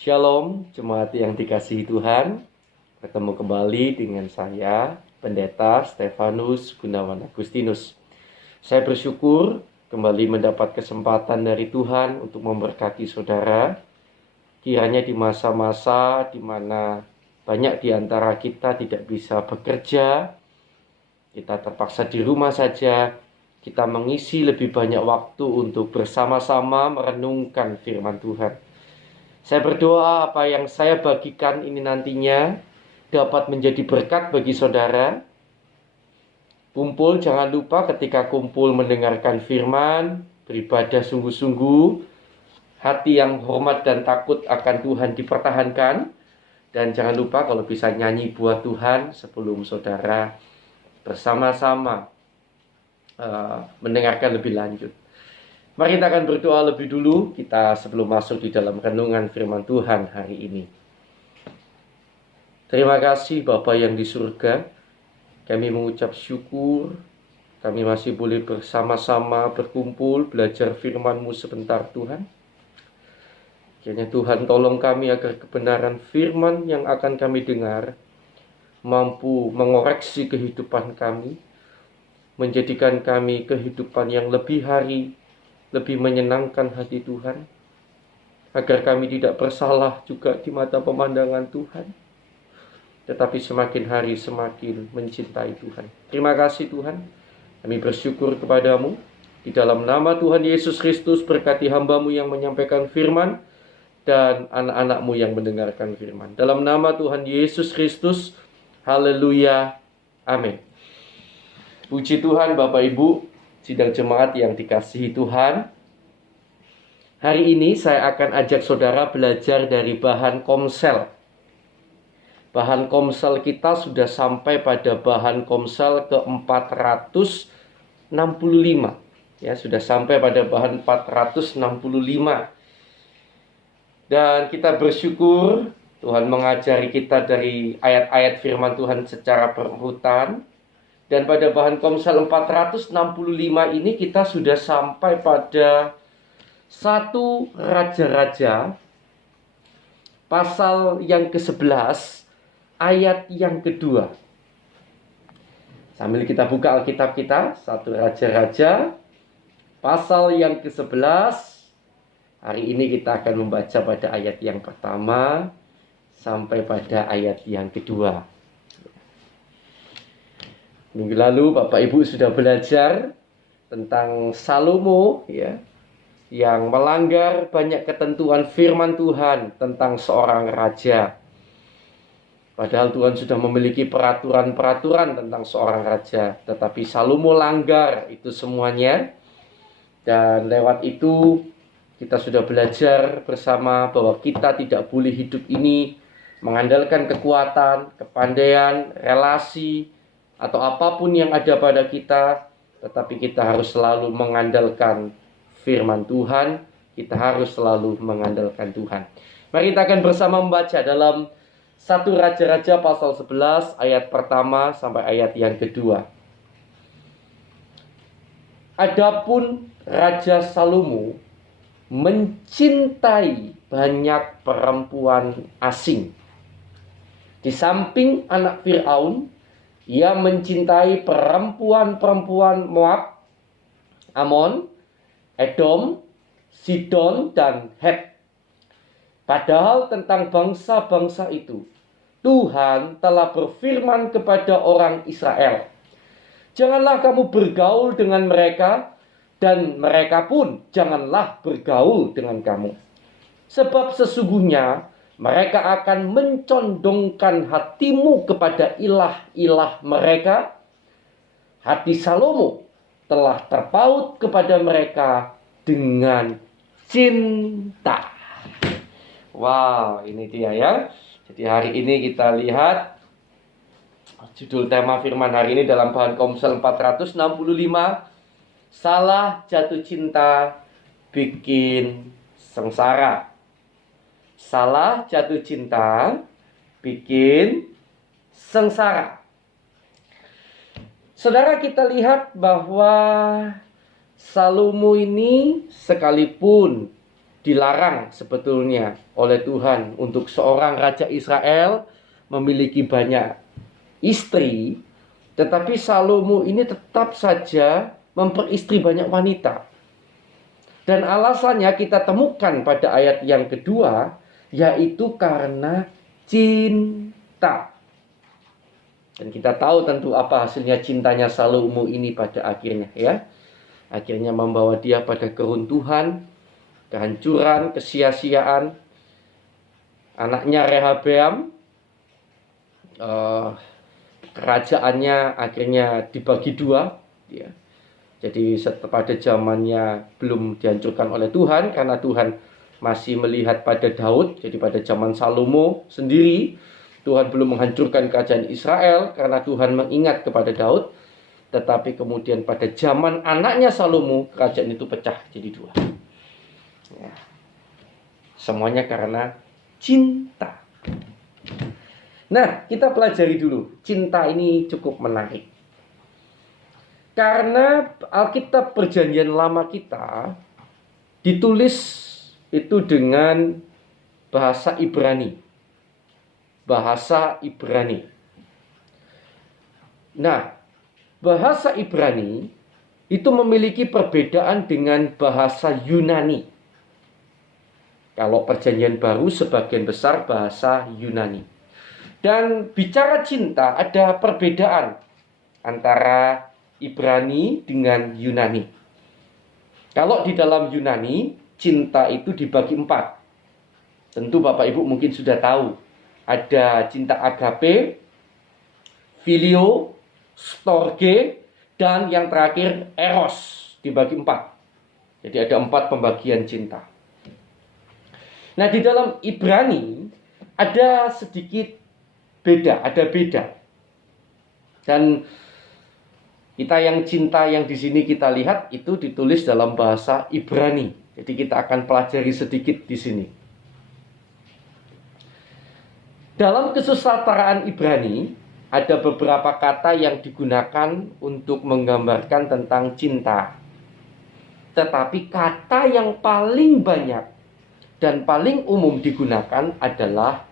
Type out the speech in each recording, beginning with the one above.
Shalom, jemaat yang dikasihi Tuhan. Bertemu kembali dengan saya, Pendeta Stefanus Gunawan Agustinus. Saya bersyukur kembali mendapat kesempatan dari Tuhan untuk memberkati saudara. Kiranya di masa-masa di mana banyak di antara kita tidak bisa bekerja, kita terpaksa di rumah saja, kita mengisi lebih banyak waktu untuk bersama-sama merenungkan firman Tuhan. Saya berdoa apa yang saya bagikan ini nantinya dapat menjadi berkat bagi saudara. Kumpul, jangan lupa ketika kumpul mendengarkan firman, beribadah sungguh-sungguh, hati yang hormat dan takut akan Tuhan dipertahankan. Dan jangan lupa kalau bisa nyanyi buat Tuhan sebelum saudara bersama-sama mendengarkan lebih lanjut. Mari kita akan berdoa lebih dulu kita sebelum masuk di dalam renungan firman Tuhan hari ini. Terima kasih Bapa yang di surga. Kami mengucap syukur kami masih boleh bersama-sama berkumpul belajar firman-Mu sebentar Tuhan. Kiranya Tuhan tolong kami agar kebenaran firman yang akan kami dengar mampu mengoreksi kehidupan kami, menjadikan kami kehidupan yang lebih lebih menyenangkan hati Tuhan, agar kami tidak bersalah juga di mata pemandangan Tuhan, tetapi semakin hari semakin mencintai Tuhan. Terima kasih Tuhan, kami bersyukur kepadamu. Di dalam nama Tuhan Yesus Kristus, berkati hamba-Mu yang menyampaikan firman dan anak-anak-Mu yang mendengarkan firman. Dalam nama Tuhan Yesus Kristus, haleluya, amin. Puji Tuhan Bapak Ibu, sidang jemaat yang dikasihi Tuhan. Hari ini saya akan ajak saudara belajar dari bahan komsel. Bahan komsel kita sudah sampai pada bahan komsel ke-465. Ya, sudah sampai pada bahan 465. Dan kita bersyukur Tuhan mengajari kita dari ayat-ayat firman Tuhan secara berurutan. Dan pada bahan komsel 465 ini kita sudah sampai pada 1 Raja-Raja pasal yang ke-11 ayat yang kedua. Sambil kita buka Alkitab kita, 1 Raja-Raja pasal yang ke-11. Hari ini kita akan membaca pada ayat yang pertama sampai pada ayat yang kedua. Minggu lalu Bapak Ibu sudah belajar tentang Salomo ya, yang melanggar banyak ketentuan firman Tuhan tentang seorang raja. Padahal Tuhan sudah memiliki peraturan-peraturan tentang seorang raja, tetapi Salomo langgar itu semuanya. Dan lewat itu kita sudah belajar bersama bahwa kita tidak boleh hidup ini mengandalkan kekuatan, kepandaian, relasi, atau apapun yang ada pada kita, tetapi kita harus selalu mengandalkan firman Tuhan. Kita harus selalu mengandalkan Tuhan. Mari kita akan bersama membaca dalam 1 Raja-Raja pasal 11 ayat pertama sampai ayat yang kedua. Adapun Raja Salomo mencintai banyak perempuan asing. Di samping anak Fir'aun, ia mencintai perempuan-perempuan Moab, Amon, Edom, Sidon, dan Het. Padahal tentang bangsa-bangsa itu, Tuhan telah berfirman kepada orang Israel, "Janganlah kamu bergaul dengan mereka, dan mereka pun janganlah bergaul dengan kamu. Sebab sesungguhnya mereka akan mencondongkan hatimu kepada ilah-ilah mereka." Hati Salomo telah terpaut kepada mereka dengan cinta. Wow, ini dia ya. Jadi hari ini kita lihat judul tema firman hari ini dalam bahan komsel 465. Salah jatuh cinta bikin sengsara. Salah jatuh cinta bikin sengsara. Saudara, kita lihat bahwa Salomo ini sekalipun dilarang sebetulnya oleh Tuhan untuk seorang raja Israel memiliki banyak istri, tetapi Salomo ini tetap saja memperistri banyak wanita. Dan alasannya kita temukan pada ayat yang kedua, yaitu karena cinta. Dan kita tahu tentu apa hasilnya cintanya Salomo ini pada akhirnya, ya. Akhirnya membawa dia pada keruntuhan, kehancuran, kesia-siaan. Anaknya Rehabeam, kerajaannya akhirnya dibagi dua, ya. Jadi pada zamannya belum dihancurkan oleh Tuhan, karena Tuhan masih melihat pada Daud. Jadi pada zaman Salomo sendiri, Tuhan belum menghancurkan kerajaan Israel karena Tuhan mengingat kepada Daud. Tetapi kemudian pada zaman anaknya Salomo, kerajaan itu pecah jadi dua, ya. Semuanya karena cinta. Nah, kita pelajari dulu. Cinta ini cukup menarik. Karena Alkitab Perjanjian Lama kita ditulis itu dengan bahasa Ibrani. Bahasa Ibrani. Nah, bahasa Ibrani itu memiliki perbedaan dengan bahasa Yunani. Kalau Perjanjian Baru sebagian besar bahasa Yunani. Dan bicara cinta ada perbedaan antara Ibrani dengan Yunani. Kalau di dalam Yunani, cinta itu dibagi 4. Tentu Bapak Ibu mungkin sudah tahu. Ada cinta agape, filio, storge, dan yang terakhir eros, dibagi 4. Jadi ada 4 pembagian cinta. Nah, di dalam Ibrani ada sedikit beda, ada beda. Dan kita yang cinta yang di sini kita lihat itu ditulis dalam bahasa Ibrani. Jadi kita akan pelajari sedikit di sini. Dalam kesusastraan Ibrani ada beberapa kata yang digunakan untuk menggambarkan tentang cinta. Tetapi kata yang paling banyak dan paling umum digunakan adalah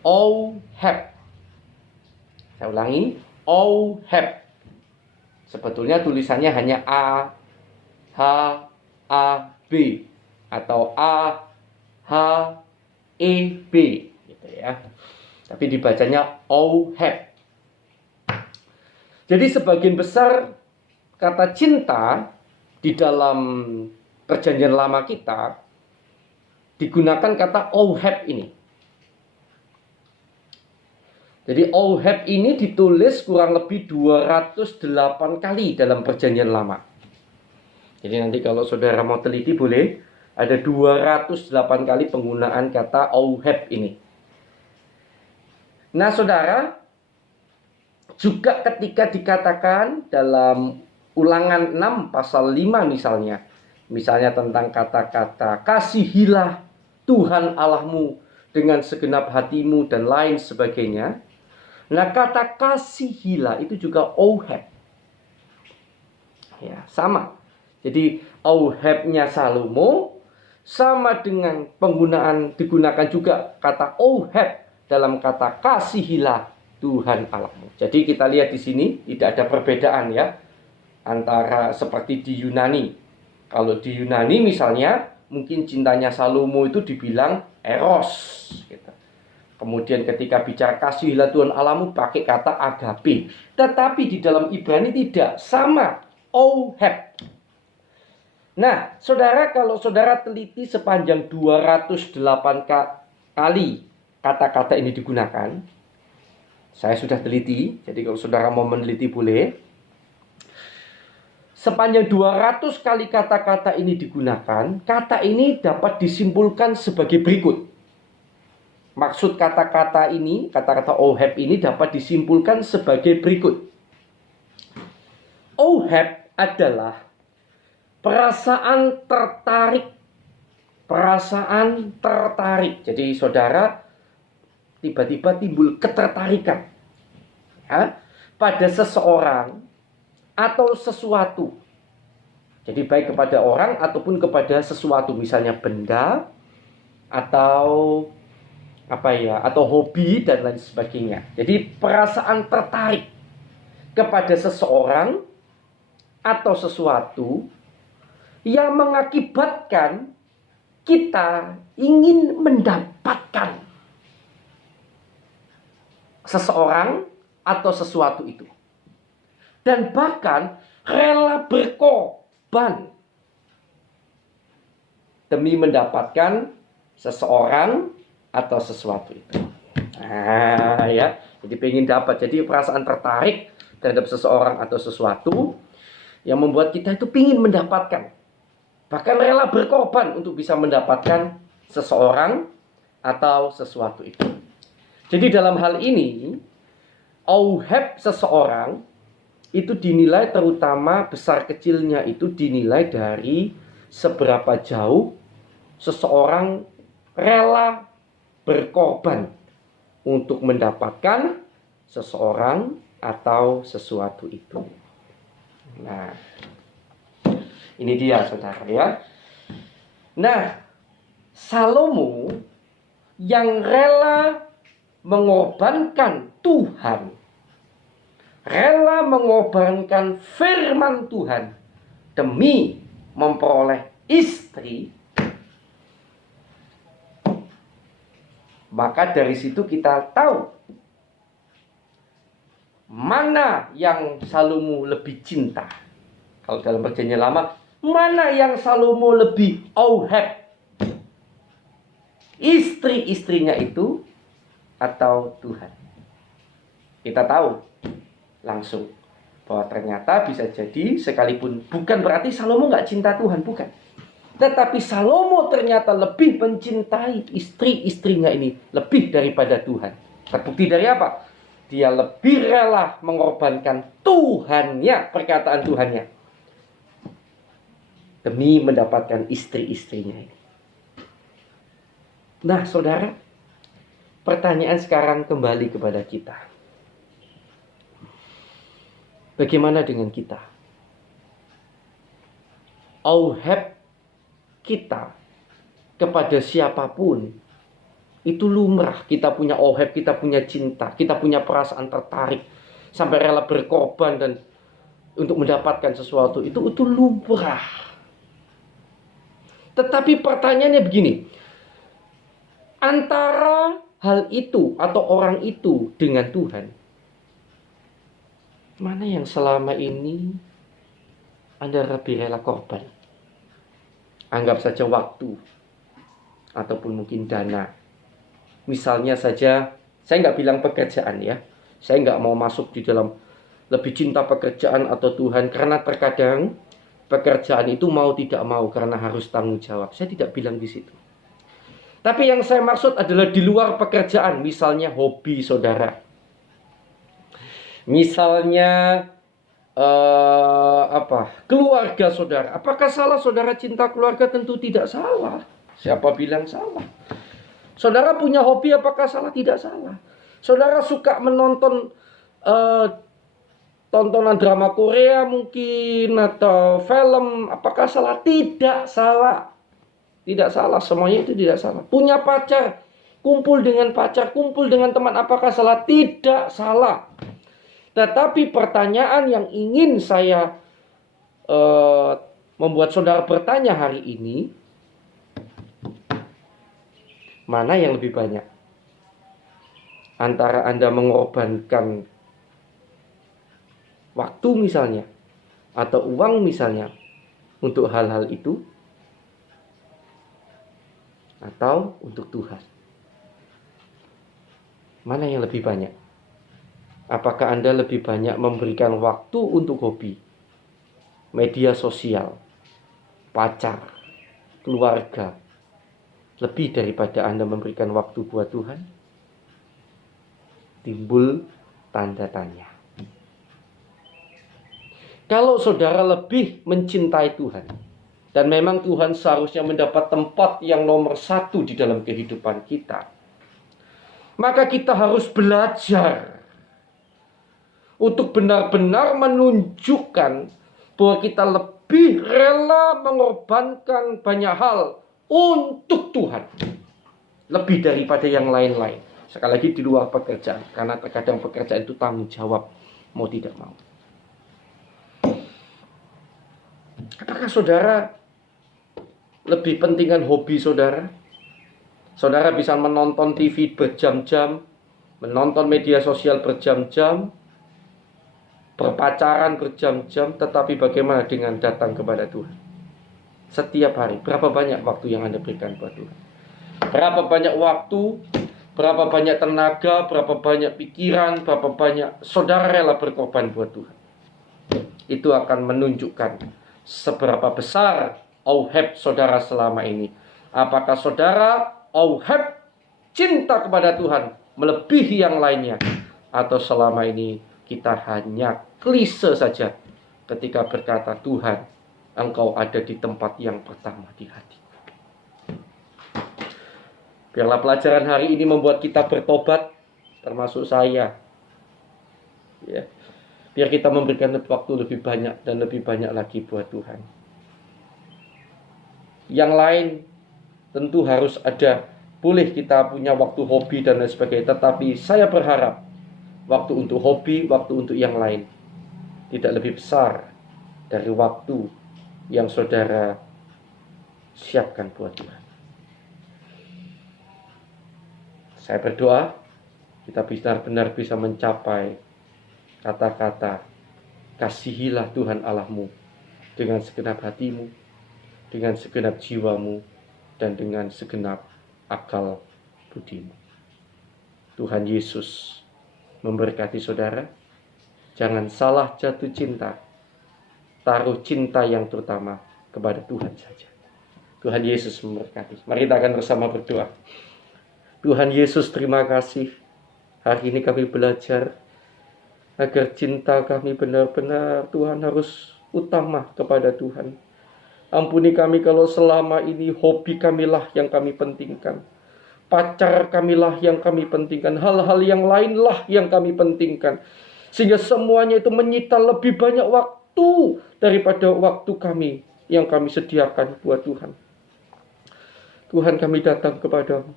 oheb. Saya ulangi, oheb. Sebetulnya tulisannya hanya A, H, A, B. Atau A, H, E, B. Gitu ya. Tapi dibacanya oheb. Jadi sebagian besar kata cinta di dalam Perjanjian Lama kita digunakan kata oheb ini. Jadi oheb ini ditulis kurang lebih 208 kali dalam Perjanjian Lama. Jadi nanti kalau saudara mau teliti boleh, ada 208 kali penggunaan kata oheb ini. Nah saudara, juga ketika dikatakan dalam Ulangan 6 pasal 5 misalnya tentang kata-kata kasihilah Tuhan Allahmu dengan segenap hatimu dan lain sebagainya. Nah, kata kasihilah itu juga oheb. Ya, sama. Jadi ohebnya Salomo sama dengan digunakan juga kata oheb dalam kata kasihilah Tuhan Allahmu. Jadi kita lihat di sini tidak ada perbedaan ya antara seperti di Yunani. Kalau di Yunani misalnya mungkin cintanya Salomo itu dibilang eros gitu. Kemudian ketika bicara kasihilah Tuhan Allahmu pakai kata agape. Tetapi di dalam Ibrani tidak, sama, oheb. Nah, saudara, kalau saudara teliti sepanjang 208 kali kata-kata ini digunakan, saya sudah teliti, jadi kalau saudara mau meneliti boleh. Sepanjang 200 kali kata-kata ini digunakan, kata ini dapat disimpulkan sebagai berikut. Maksud kata-kata ini, kata-kata oheb ini dapat disimpulkan sebagai berikut. Oheb adalah perasaan tertarik. Perasaan tertarik. Jadi saudara tiba-tiba timbul ketertarikan ya, pada seseorang atau sesuatu. Jadi baik kepada orang ataupun kepada sesuatu, misalnya benda atau atau hobi dan lain sebagainya. Jadi perasaan tertarik kepada seseorang atau sesuatu yang mengakibatkan kita ingin mendapatkan seseorang atau sesuatu itu. Dan bahkan rela berkorban demi mendapatkan seseorang atau sesuatu itu. Ya, jadi pengen dapat. Jadi perasaan tertarik terhadap seseorang atau sesuatu yang membuat kita itu ingin mendapatkan. Bahkan rela berkorban untuk bisa mendapatkan seseorang atau sesuatu itu. Jadi dalam hal ini, auheb seseorang itu dinilai, terutama besar kecilnya itu dinilai dari seberapa jauh seseorang rela berkorban untuk mendapatkan seseorang atau sesuatu itu. Nah, ini dia saudara ya. Nah, Salomo yang rela mengorbankan Tuhan, rela mengorbankan firman Tuhan demi memperoleh istri, maka dari situ kita tahu mana yang Salomo lebih cinta. Kalau dalam perjanjian lama, mana yang Salomo lebih auheb, istri-istrinya itu atau Tuhan. Kita tahu langsung bahwa ternyata bisa jadi, sekalipun bukan berarti Salomo nggak cinta Tuhan, bukan. Tetapi Salomo ternyata lebih mencintai istri-istrinya ini lebih daripada Tuhan. Terbukti dari apa? Dia lebih rela mengorbankan Tuhannya, perkataan Tuhannya, demi mendapatkan istri-istrinya ini. Nah, saudara, pertanyaan sekarang kembali kepada kita. Bagaimana dengan kita? Auheb kita kepada siapapun itu lumrah. Kita punya auheb, kita punya cinta, kita punya perasaan tertarik sampai rela berkorban dan untuk mendapatkan sesuatu itu lumrah. Tetapi pertanyaannya begini, antara hal itu atau orang itu dengan Tuhan, mana yang selama ini Anda lebih rela korban? Anggap saja waktu ataupun mungkin dana. Misalnya saja, saya nggak bilang pekerjaan ya. Saya nggak mau masuk di dalam lebih cinta pekerjaan atau Tuhan, karena terkadang pekerjaan itu mau tidak mau karena harus tanggung jawab. Saya tidak bilang di situ. Tapi yang saya maksud adalah di luar pekerjaan, misalnya hobi saudara. Misalnya keluarga saudara. Apakah salah saudara cinta keluarga? Tentu tidak salah. Siapa bilang salah? Saudara punya hobi, apakah salah? Tidak salah. Saudara suka menonton tontonan drama Korea mungkin atau film, apakah salah? Tidak salah. Tidak salah, semuanya itu tidak salah. Punya pacar, kumpul dengan pacar, kumpul dengan teman, apakah salah? Tidak salah. Tetapi pertanyaan yang ingin saya membuat saudara bertanya hari ini, mana yang lebih banyak? Antara Anda mengorbankan waktu misalnya, atau uang misalnya, untuk hal-hal itu, atau untuk Tuhan. Mana yang lebih banyak? Apakah Anda lebih banyak memberikan waktu untuk hobi, media sosial, pacar, keluarga, lebih daripada Anda memberikan waktu buat Tuhan? Timbul tanda tanya. Kalau saudara lebih mencintai Tuhan, dan memang Tuhan seharusnya mendapat tempat yang nomor 1 di dalam kehidupan kita, maka kita harus belajar untuk benar-benar menunjukkan bahwa kita lebih rela mengorbankan banyak hal untuk Tuhan. Lebih daripada yang lain-lain. Sekali lagi di luar pekerjaan. Karena terkadang pekerjaan itu tanggung jawab. Mau tidak mau. Apakah saudara lebih pentingkan hobi saudara? Saudara bisa menonton TV berjam-jam, menonton media sosial berjam-jam, berpacaran berjam-jam, tetapi bagaimana dengan datang kepada Tuhan? Setiap hari, berapa banyak waktu yang Anda berikan buat Tuhan? Berapa banyak waktu, berapa banyak tenaga, berapa banyak pikiran, berapa banyak saudara rela berkorban buat Tuhan? Itu akan menunjukkan seberapa besar auheb saudara selama ini. Apakah saudara auheb cinta kepada Tuhan melebihi yang lainnya, atau selama ini kita hanya klise saja ketika berkata, Tuhan, Engkau ada di tempat yang pertama di hati. Biarlah pelajaran hari ini membuat kita bertobat, termasuk saya. Ya. Biar kita memberikan waktu lebih banyak dan lebih banyak lagi buat Tuhan. Yang lain tentu harus ada. Boleh kita punya waktu hobi dan lain sebagainya. Tetapi saya berharap waktu untuk hobi, waktu untuk yang lain tidak lebih besar dari waktu yang saudara siapkan buat Tuhan. Saya berdoa kita benar-benar bisa mencapai kata-kata, kasihilah Tuhan Allahmu dengan segenap hatimu, dengan segenap jiwamu, dan dengan segenap akal budimu. Tuhan Yesus memberkati saudara. Jangan salah jatuh cinta. Taruh cinta yang terutama kepada Tuhan saja. Tuhan Yesus memberkati. Mari kita akan bersama berdoa. Tuhan Yesus, terima kasih. Hari ini kami belajar agar cinta kami benar-benar Tuhan harus utama kepada Tuhan. Ampuni kami kalau selama ini hobi kamilah yang kami pentingkan. Pacar kamilah yang kami pentingkan. Hal-hal yang lainlah yang kami pentingkan. Sehingga semuanya itu menyita lebih banyak waktu daripada waktu kami yang kami sediakan buat Tuhan. Tuhan, kami datang kepadamu.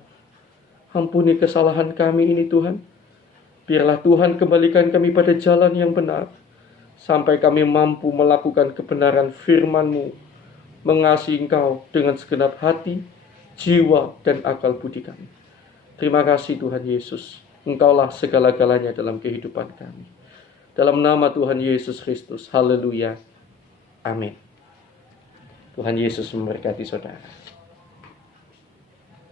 Ampuni kesalahan kami ini Tuhan. Biarlah Tuhan kembalikan kami pada jalan yang benar. Sampai kami mampu melakukan kebenaran firman-Mu. Mengasihi Engkau dengan segenap hati, jiwa, dan akal budi kami. Terima kasih Tuhan Yesus. Engkaulah segala-galanya dalam kehidupan kami. Dalam nama Tuhan Yesus Kristus. Haleluya. Amin. Tuhan Yesus memberkati saudara.